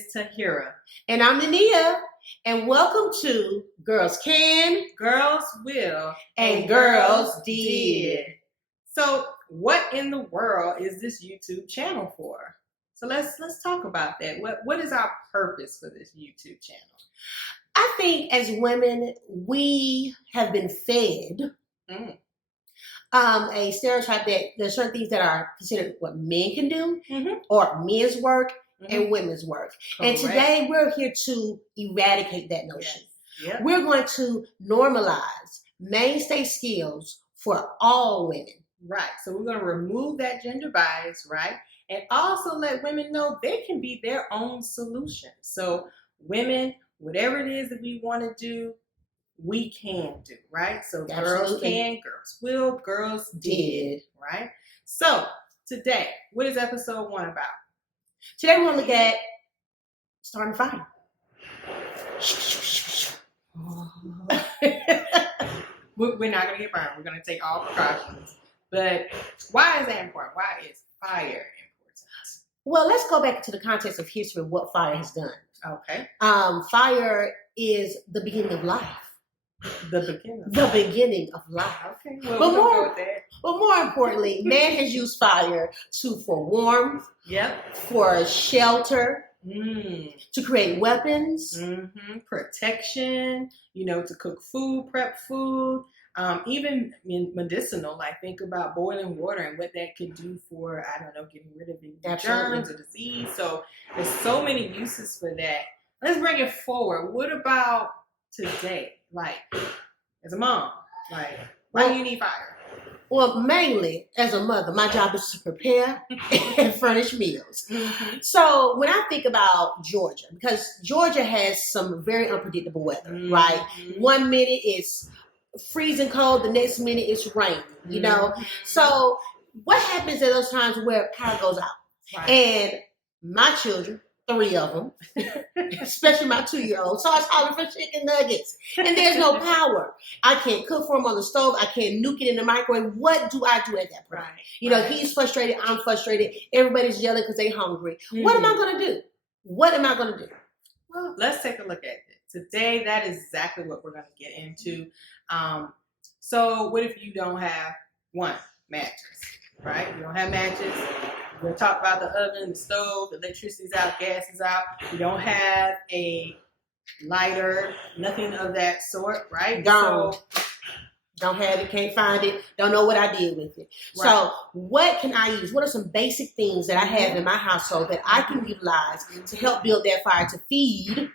is Tahira. And I'm Nania. And welcome to Girls Can, Girls Will, and Girls Did. So, what in the world is this YouTube channel for? So let's talk about that. What is our purpose for this YouTube channel? I think as women, we have been fed a stereotype that there's certain things that are considered what men can do, or men's work and women's work. Correct. And today we're here to eradicate that notion. Yes. Yep. We're going to normalize mainstay skills for all women. Right. So we're going to remove that gender bias, right? And also let women know they can be their own solution. So women, whatever it is that we want to do, we can do, right? So girls can, girls will, girls did, right? So today, what is episode 1 about? Today we're going to look at starting a fire. We're not going to get burned. We're going to take all precautions. But why is that important? Why is fire important? Well, let's go back to the context of history of what fire has done. Okay. Fire is the beginning of life. The beginning of life. Okay. Well, but more importantly, man has used fire for warmth, for shelter, to create weapons, protection, to cook food, prep food, even medicinal, like think about boiling water and what that could do for, getting rid of germs or disease. So there's so many uses for that. Let's bring it forward. What about today? Like, as a mom, why do you need fire? Well, mainly as a mother, my job is to prepare and furnish meals. So when I think about Georgia, because Georgia has some very unpredictable weather, right? 1 minute it's freezing cold, the next minute it's raining, So what happens at those times where power goes out? Right. And my children, 3 of them, especially my 2-year-old, starts hollering for chicken nuggets. And there's no power. I can't cook for him on the stove. I can't nuke it in the microwave. What do I do at that point? Right. He's frustrated. I'm frustrated. Everybody's yelling because they're hungry. What am I going to do? What am I going to do? Well, let's take a look at it. Today, that is exactly what we're going to get into. So what if you don't have matches, right? You don't have matches. We're going to talk about the oven, the stove, the electricity's out, gas is out. You don't have a lighter, nothing of that sort, right? Don't have it, can't find it, don't know what I did with it. Right. So what can I use? What are some basic things that I have in my household that I can utilize to help build that fire to feed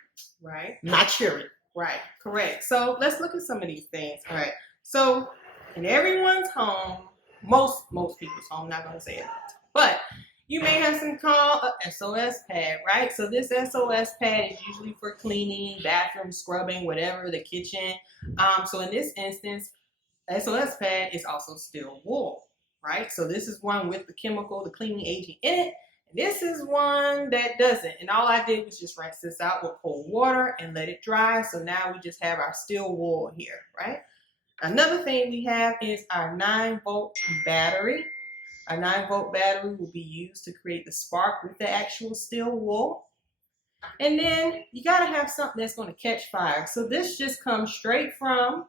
my children? Right, correct. So let's look at some of these things. All right. So in everyone's home, most people's home, not going to say it, but you may have some called a SOS pad, right? So this SOS pad is usually for cleaning, bathroom scrubbing, whatever, the kitchen. So in this instance, SOS pad is also steel wool, right? So this is one with the chemical, the cleaning agent in it. And this is one that doesn't. And all I did was just rinse this out with cold water and let it dry. So now we just have our steel wool here, right? Another thing we have is our 9-volt battery. Our 9-volt battery will be used to create the spark with the actual steel wool. And then you got to have something that's going to catch fire. So this just comes straight from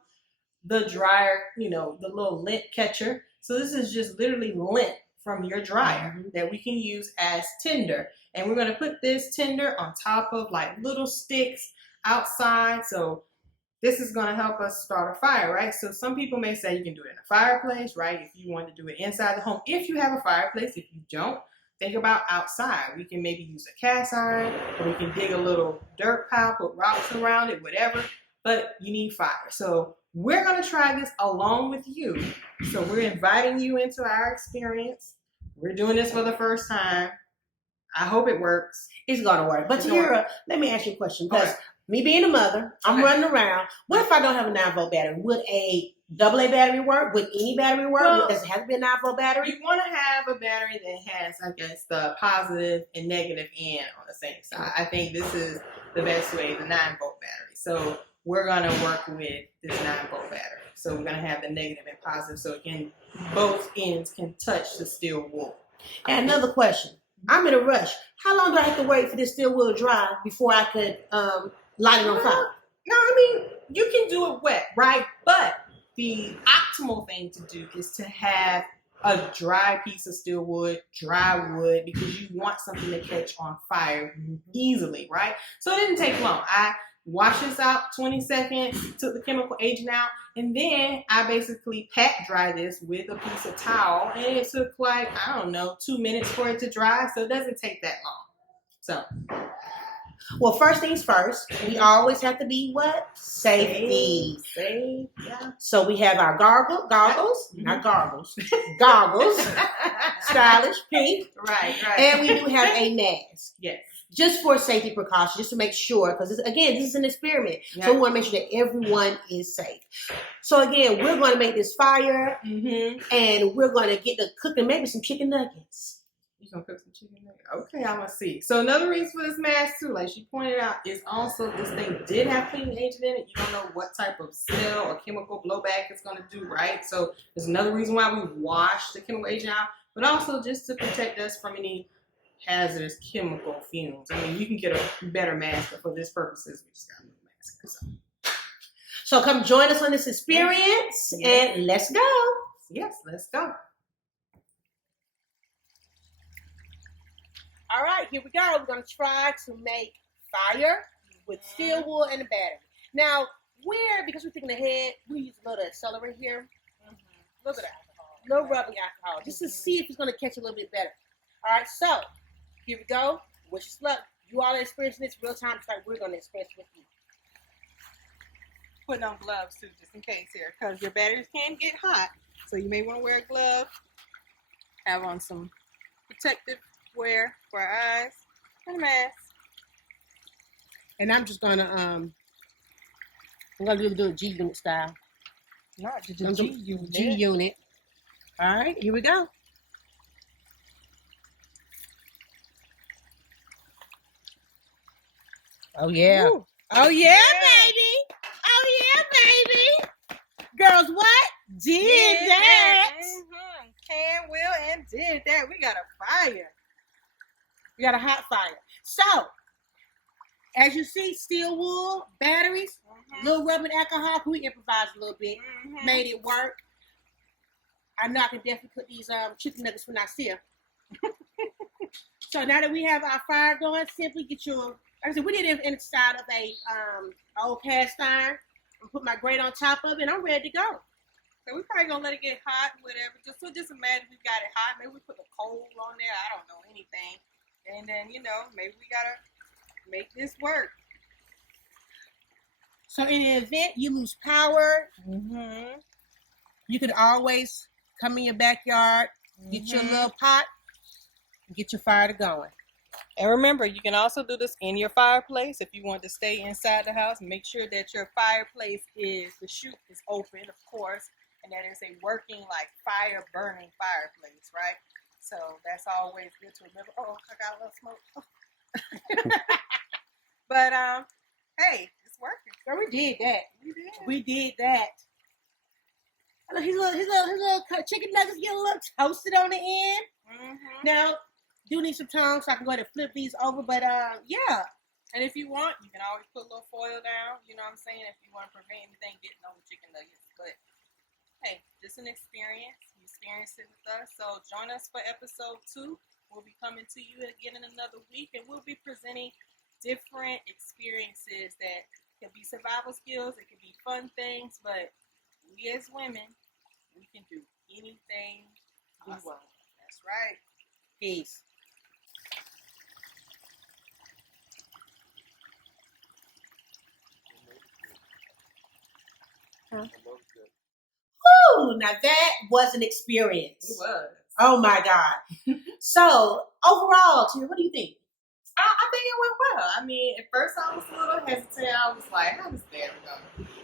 the dryer, the little lint catcher. So this is just literally lint from your dryer that we can use as tinder. And we're going to put this tinder on top of little sticks outside. So this is going to help us start a fire, right? So some people may say you can do it in a fireplace, right? If you want to do it inside the home, if you have a fireplace. If you don't, think about outside. We can maybe use a cast iron, or we can dig a little dirt pile, put rocks around it, whatever. But you need fire. So we're going to try this along with you. So we're inviting you into our experience. We're doing this for the first time. I hope it works. It's going to work. But Tahira, let me ask you a question. Because me being a mother, I'm running around. What if I don't have a 9-volt battery? Would a AA battery work? Would any battery work? Well, does it have to be a 9-volt battery? You want to have a battery that has, the positive and negative end on the same side. I think this is the best way, the 9-volt battery. So we're going to work with this 9-volt battery. So we're going to have the negative and positive, so both ends can touch the steel wool. And another question. I'm in a rush. How long do I have to wait for this steel wool to dry before I could light it on fire? No, I mean, you can do it wet, right? But the optimal thing to do is to have a dry piece of steel wood, dry wood, because you want something to catch on fire easily, right? So it didn't take long. I washed this out 20 seconds, took the chemical agent out, and then I basically pat dry this with a piece of towel, and it took like, I don't know, 2 minutes for it to dry, so it doesn't take that long. So, well, first things first, we always have to be what? Safety. Safe, yeah. So we have our goggles, not goggles, goggles, stylish, pink. Right. And we do have a mask. Yes. Just for safety precautions, just to make sure, because again, this is an experiment. Yeah. So we want to make sure that everyone is safe. So again, we're going to make this fire, and we're going to get to cooking maybe some chicken nuggets. You gonna cook some chicken nuggets? Okay, I'm gonna see. So another reason for this mask too, like she pointed out, is also this thing did have cleaning agent in it. You don't know what type of smell or chemical blowback it's gonna do, right? So there's another reason why we wash the chemical agent out, but also just to protect us from any hazardous chemical fumes. I mean, you can get a better mask, but for this purposes, we just got a new mask. So come join us on this experience, and let's go. Yes, let's go. All right, here we go. We're going to try to make fire with steel wool and a battery. Now, because we're thinking ahead, we use a little accelerant here. A little bit of alcohol. A little rubbing alcohol, just to see if it's going to catch a little bit better. All right, so here we go. Wish us luck. You all are experiencing this real time, just like we're going to experience with you. Putting on gloves too, just in case here, because your batteries can get hot. So you may want to wear a glove. Have on some protective wear for our eyes and a mask. And I'm just gonna I'm gonna do a G unit style. Not just a G unit. All right, here we go. Oh yeah. Woo. Oh yeah, baby. Oh yeah, baby. Girls, what? Did that. Can, will, and did that. We got a fire. We got a hot fire. So, as you see, steel wool, batteries, little rubbing alcohol. We improvised a little bit, made it work. I know I can definitely cook these chicken nuggets when I see them. So now that we have our fire going, simply get your, like I said, we did it inside of a old cast iron. I put my grate on top of it, and I'm ready to go. So we're probably gonna let it get hot, whatever. Just imagine we got it hot. Maybe we put the coal on there. I don't know anything. And then, maybe we gotta make this work. So in the event you lose power, you could always come in your backyard, get your little pot, and get your fire going. And remember, you can also do this in your fireplace if you want to stay inside the house. Make sure that your fireplace the chute is open, of course, and that is a working, like, fire burning fireplace, right? So that's always good to remember. Oh, I got a little smoke. But hey, it's working. Girl, we did that. We did. We did that. His little chicken nuggets get a little toasted on the end. Now, do need some tongs, so I can go ahead and flip these over. But yeah. And if you want, you can always put a little foil down. You know what I'm saying? If you want to prevent anything getting on the chicken nuggets. But hey, just an experience. You experienced it with us. So join us for episode 2. We'll be coming to you again in another week, and we'll be presenting different experiences that can be survival skills. It can be fun things, but we as women, we can do anything we want. That's right. Peace. Ooh, now that was an experience. It was. Oh my God. So overall, Tina, what do you think? I think it went well. I mean, at first I was a little hesitant. I was like, how is that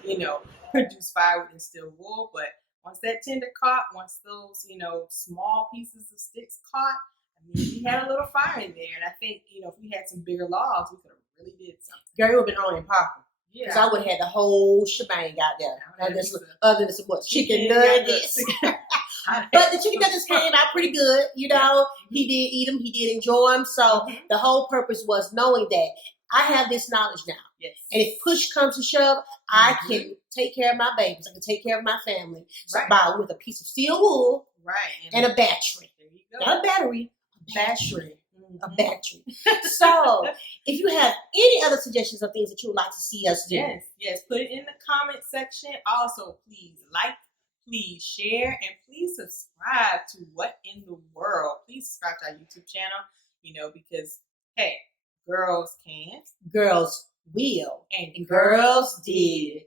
gonna, produce fire with steel wool? But once that tinder caught, once those, small pieces of sticks caught, I mean, we had a little fire in there. And I think, if we had some bigger logs, we could have really did something. Girl, it would have been on and popping. Yeah. Because I would have had the whole shebang out there. Other than some what? Chicken nuggets. But the chicken nuggets came out pretty good. You know, he did eat them. He did enjoy them. So the whole purpose was knowing that I have this knowledge now. Yes. And if push comes to shove, I can take care of my babies. I can take care of my family. So with a piece of steel wool and a battery. There you go. Not a battery, a battery. A battery. So, if you have any other suggestions of things that you would like to see us do, yes, put it in the comment section. Also, please like, please share, and please subscribe to What in the World. Please subscribe to our YouTube channel. You know, because hey, girls can, girls will, and girls did.